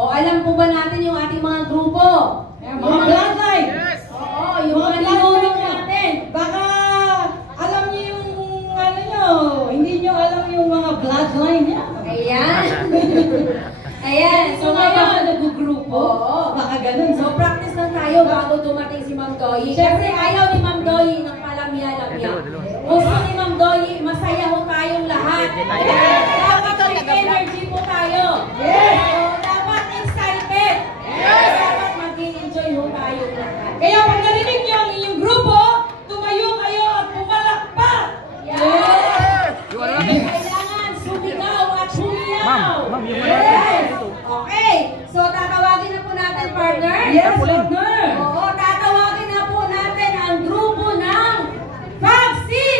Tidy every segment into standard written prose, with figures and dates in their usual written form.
O alam po ba natin yung ating mga grupo? Mga bloodline! Yes! Oo, yung mga ninunong natin. Baka alam niyo yung ano nyo, hindi nyo alam yung mga bloodline niya. Ayan. Ayan, so ngayon, nag-grupo. Oo. Baka ganun. So practice lang tayo bago dumating si Ma'am Doyi. Kasi ayaw ni Ma'am Doyi ng palamya-lamya. Gusto ni Ma'am Doyi, masaya ho tayong lahat. Dapat may energy po tayo. Yes! So, dapat excited. Yes! Dapat mag-enjoy ho tayong lahat. Kaya pag narinig nyo ang inyong grupo, tumayo kayo at pumalakpak! Yes! Kailangan sumigaw at sumiyaw. Yes! Okay. So, tatawagin na po natin, partner. Yes, partner! Oo, tatawagin na po natin ang grupo ng Pagsi!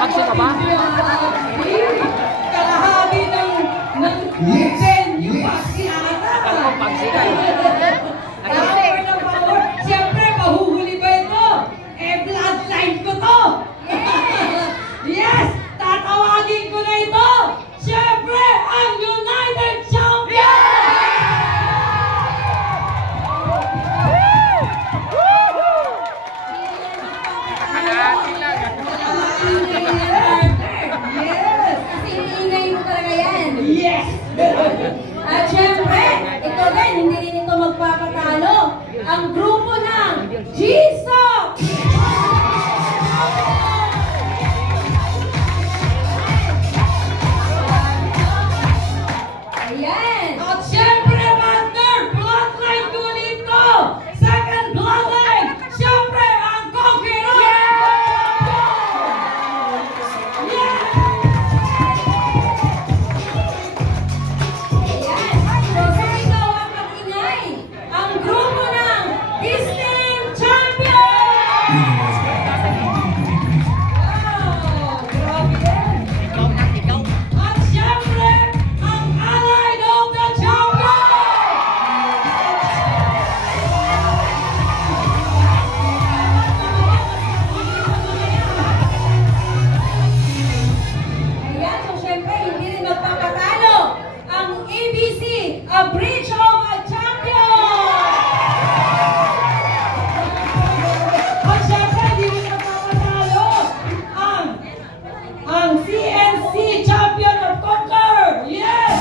Pagsi ka ba? Kalahati ng venue, Pagsi ata! Ako, Pagsi ka eh. Power ng power! Siyempre, mahuhuli ba ito? Eh, bloodline ko to! Yes! Tatawagin ko na ito! Siyempre, ang United Champion! Yes! Kasi iingay mo talaga yan. Yes! At syempre, ito din, hindi rin ito magpapatalo. Ang grupo ng Jisoo! Ayan! At siyempre, partner, bloodline ko dito! Second bloodline! Siyempre, ang Conqueror! Yes! Ayan! So, sumigaw ang mag-ingay. Ang grupo ng Disney Champion! Wow! Grabe yan! At siyempre, ang Allied of the Champion! Ayan, so syempre, hindi rin magpapatalo ang ABC, a Bridge of a Champion! At siyempre, hindi rin napapatalo ang CNC Champion of Conquer! Yes!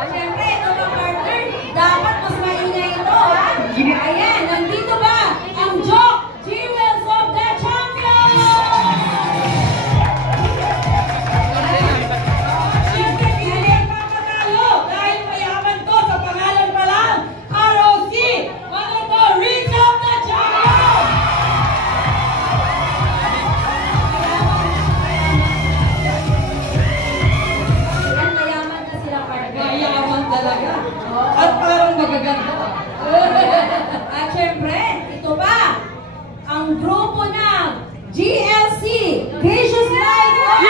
Siyempre, ito ba, partner? Dapat mas maingay ito, ha? Ayan, nandito ba ang Joke Jewels of the Champion? Siyempre, hindi rin napapatalo dahil mayaman to sa pangalan pa lang, ROC! Ano to? Reach of the Champion! Yan, mayaman na sila, partner. Mayaman talaga. At parang magaganda. At syempre, ito pa, ang grupo ng GLC, Gracious Light of...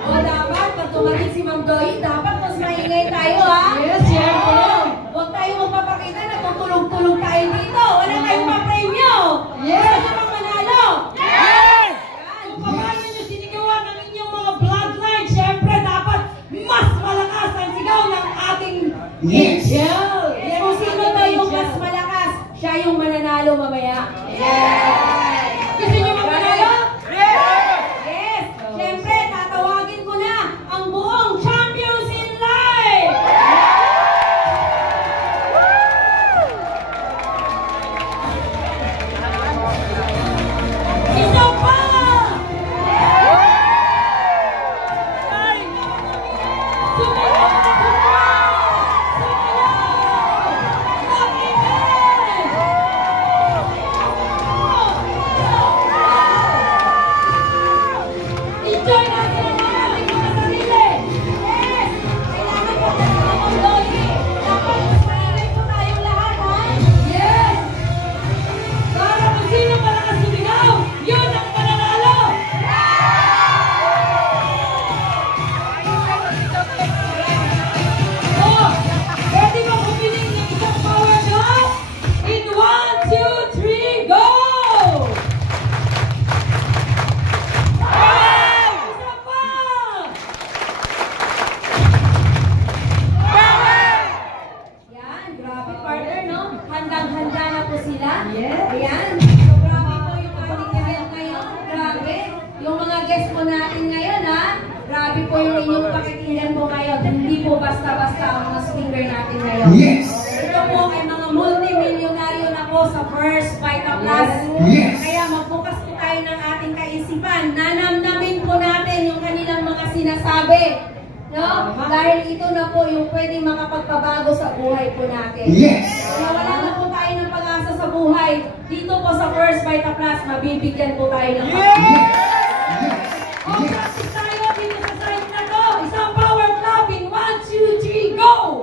O dapat, pag tumating si Ma'am Doyi, dapat mas maingay tayo, ha? Yes, siyempre. Oo. Huwag tayo magpapakita na tutulog-tulog tayo dito. Wala tayong pa-premyo. Yes. Gusto nyo bang manalo? Yes! Yan. Kung paano nyo sinigawan ang inyong mga bloodline, syempre dapat mas malakas ang sigaw ng ating angel! Kung sino daw yung mas malakas, siya yung mananalo mamaya. Gusto nyo magpanalo? Yes! Siyempre, tatawagin ko na ang buong Champions in Life! Isa pa! Sumayaw! Sumayaw! Mag-ingay! basta-basta ang mga speaker natin ngayon. Yes. Ito po ay mga multi-milyonaryo na po sa First Vita Plus. Yes. Kaya magbukas po tayo ng ating kaisipan. Nanamnamin po natin yung kanilang mga sinasabi. No? Dahil ito na po yung pwedeng makapagpabago sa buhay po natin. Yes. Kaya wala na po tayo ng pag-asa sa buhay. Dito po sa First Vita Plus, mabibigyan po tayo ng O, practice tayo dito sa side na to. Isang power clapping. 1, 2, 3, go!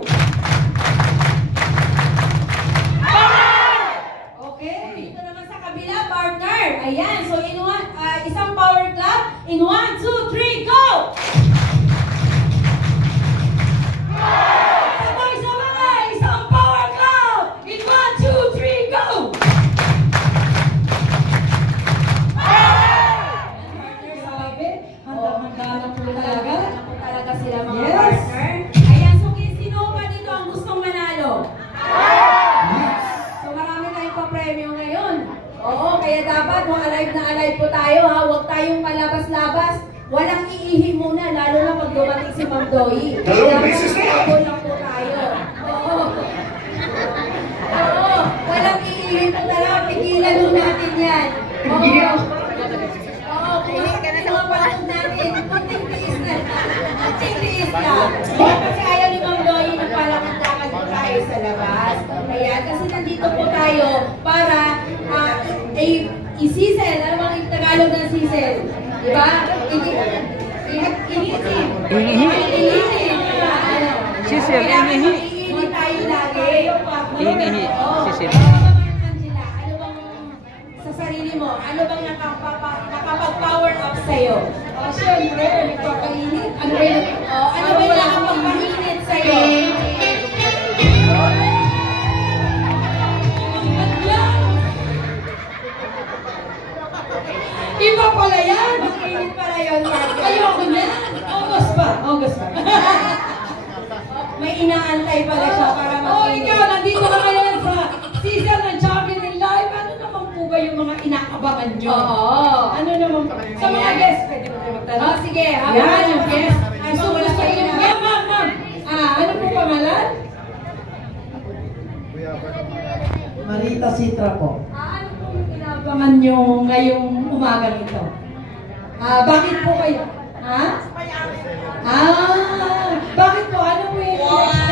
Okay. Dito naman sa kabila, partner. Ayan. So, isang power clap. In 1, 2, 3, go! Sabay-sabay! Isang power clap! In 1, 2, 3, go! Sabi, handa-handa na po talaga. Handa po talaga sila mga Yes. partner. Ayan. So, sino pa dito ang gustong manalo? So, marami tayong pa-premyo ngayon. Oo, kaya dapat alive na alive po tayo ha. Huwag tayong palabas-labas. Walang iihi muna, lalo na pag dumating si Ma'am Doyi. Dalawang beses na yan. Dapat lang po tayo. Oo. Oo, walang iihi po talaga. Pigilan mo natin yan. Oo. Oo, pumasok na mga palakog natin. Kunting tiis na. Kunting tiis lang. Kasi ayaw ni Ma'am Doyi na palakad-lakad po tayo sa labas. Ayan, kasi nandito po tayo para isisel. Ano bang yung Tagalog ng sisel? Diba? Initin. Initin. Sisel, inihi. Iinihi tayo lagi. Inihi. Sisel. Angela, ano bang sa sarili mo? Ano bang nakapag-power up sa'yo? Siyempre, nagpapainit. Ano ba yung nakapag-painit sa'yo? Iba pala yan! Mainit pala yun. Ayoko niyan! August pa! May inaantay pala siya para Ikaw, nandito ka ngayon sa season ng Champion in Life. Ano naman po ba yung mga inaabangan nyo? Oo. Ano naman po? Sa mga guests, pwede mo kayo magtanong? Sige. Yan, yung guest. Gusto mo lang kayo na. Ma'am. Ano po pangalan? Marita Citra po. Ano po yung inaabangan nyo ngayong umagang ito? Bakit po kayo? Bakit po? Ano po yung expect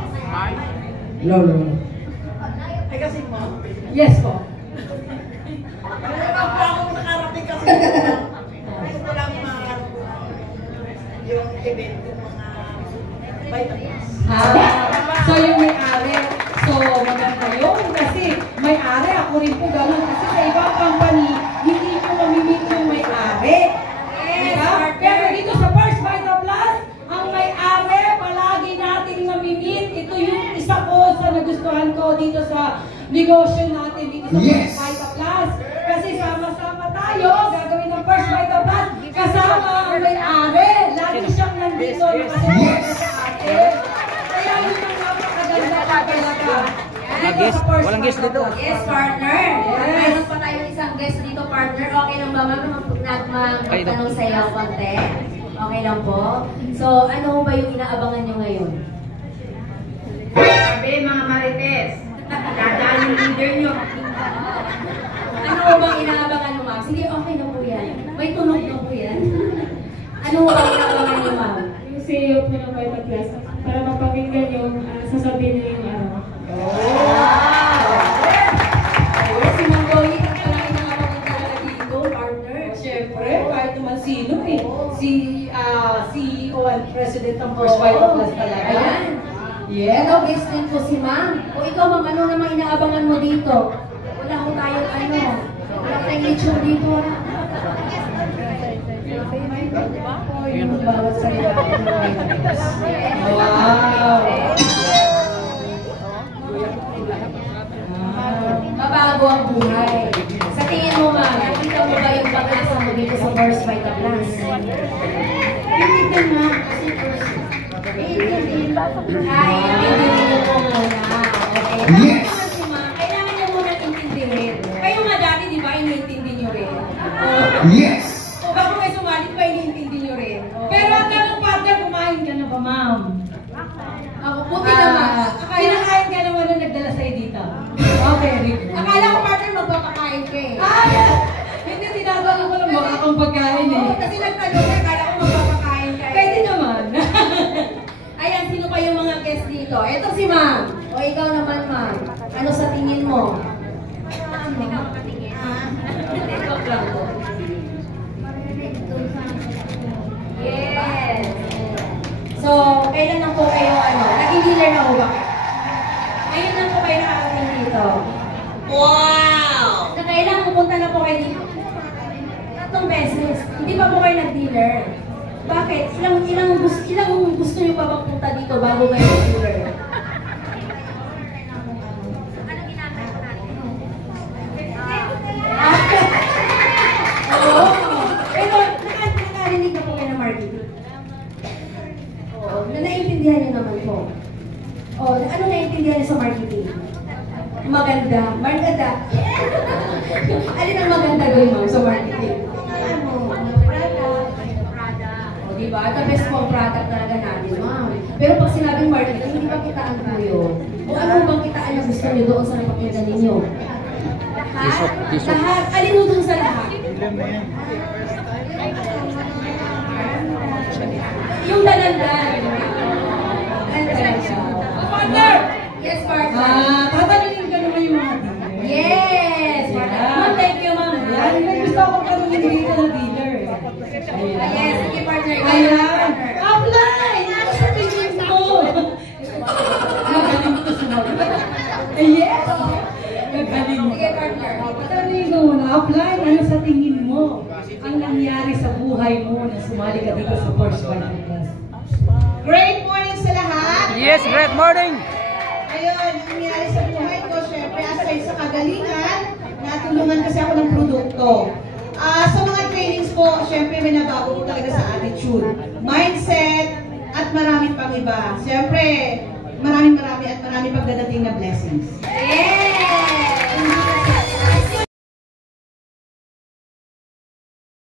sa mayari? Lolo. Ay kasi mo? Yes po. Yung event ng mga vitamins. So yung may-ari, so maganda yun kasi may-ari, ako rin po gano'n kasi sa ibang company, hindi ko mamimit yung may-ari. Diba? Pero dito sa First Vita Plus, ang may-ari, palagi nating mamimit. Ito yung isa ko sa nagustuhan ko dito sa negosyo natin dito sa First Vita Plus. Kasi sama-sama tayo, gagawin ng First Vita Plus, kasama ang may-ari. Lagi siyang nandito, nakasama sa atin. Kaya yun ang napakaganda pa talaga. Walang guest dito. Yes, partner. Mayroon pa tayong isang guest dito, partner. Okay lang ba, ma'am? Magtanong sa'yo konti. Okay lang po. So, ano ba yung inaabangan nyo ngayon? Sabi mga marites, dadaan yung leader nyo. Ano bang inaabangan nyo, ma'am? Sige, okay na po yan. May tunog na po yan. Ano bang inaabangan nyo, ma'am? Yung CEO po ng Vita Plus para mapakinggan yung sasabihin niya yung araw. Si Ma'am Doyi, ang pala inaabangan talaga dito, partner. Siyempre, kahit naman sino eh. Si CEO and President ng First Vita Plus talaga. Ayan. Yeah. Ito, guest din po si ma'am. O ikaw, ma'am, ano naman inaabangan mo dito? Wala ko tayong wala tayong YouTube dito. Yung bawat salita. Wow! Mabago ang buhay. Sa tingin mo, ma'am, nakita mo ba yung pag-asa mo dito sa First Vita Plus? Hindi na, kasi intindihin mo muna. Okay? Yes. Kasi ma'am, kailangan nyo muna intindihin. Kayo nga dati, di ba, inintindi nyo rin? Yes! O bago kayo sumalit pa, iniintindi nyo rin. Pero ang tanong, partner, kumain ka na ba, ma'am? Ako, buti naman. Kinakain ka naman na nagdala sa'yo dito. Okay, Rick. Akala ko partner magpapakain ka eh. Hindi, tinatanong ko lang baka kang pagkain eh. Oo, kasi nagtanong ka, akala ko magpapakain ka eh. Pwede naman. Ayan, sino pa yung mga guest dito? Ito si ma'am. O ikaw naman, ma'am. Ano sa tingin mo? Hindi ka makatingin. Joke lang po. Yes. So, kailan lang po kayo, naging dealer na ho ba? Ngayon lang po kayo nakarating dito. Wow! So, kailan pupunta na po kayo dito? 3 beses. Hindi pa po kayo nag-dealer. Bakit? Ilang gusto nyo pa bang punta dito bago kayo nag-dealer? Oo. Pero, nakarinig na po kayo ng marketing. Oo. Naiintindihan nyo naman po. Oo. Ano naiintindihan nyo sa marketing? Maganda. Maganda. Alin ang maganda gawin, ma'am, sa marketing? Diba? The best po product talaga natin, ma'am. Pero pag sinabing marketing, hindi ba kitaan po yun? O ano bang kitaan na gusto nyo doon sa napakyagan ninyo? Lahat? Lahat? Alin mo dun sa lahat? Yung dalandan. Partner! Yes, partner. Tatanungin ka naman yung mga dealer. Yes, partner. Ma'am, thank you, ma'am. May gusto akong tanungin dito na dealer. Yes, sige, partner. Ayan! Apply! Ano sa tingin mo? Magaling ko sumagot. Yes! Magaling. Sige, partner. Tanungin ko muna, apply, ano sa tingin mo ang nangyari sa buhay mo na sumali ka dito sa First One Plus? Great morning sa lahat! Yes, great morning! Ayun, ang nangyari sa buhay ko, syempre, aside sa kagalingan, natulungan kasi ako ng produkto. Sa mga trainings po, syempre, may nabago ko talaga sa attitude, mindset, at maraming pang iba. Syempre, marami at marami pagdadating na blessings. Yes!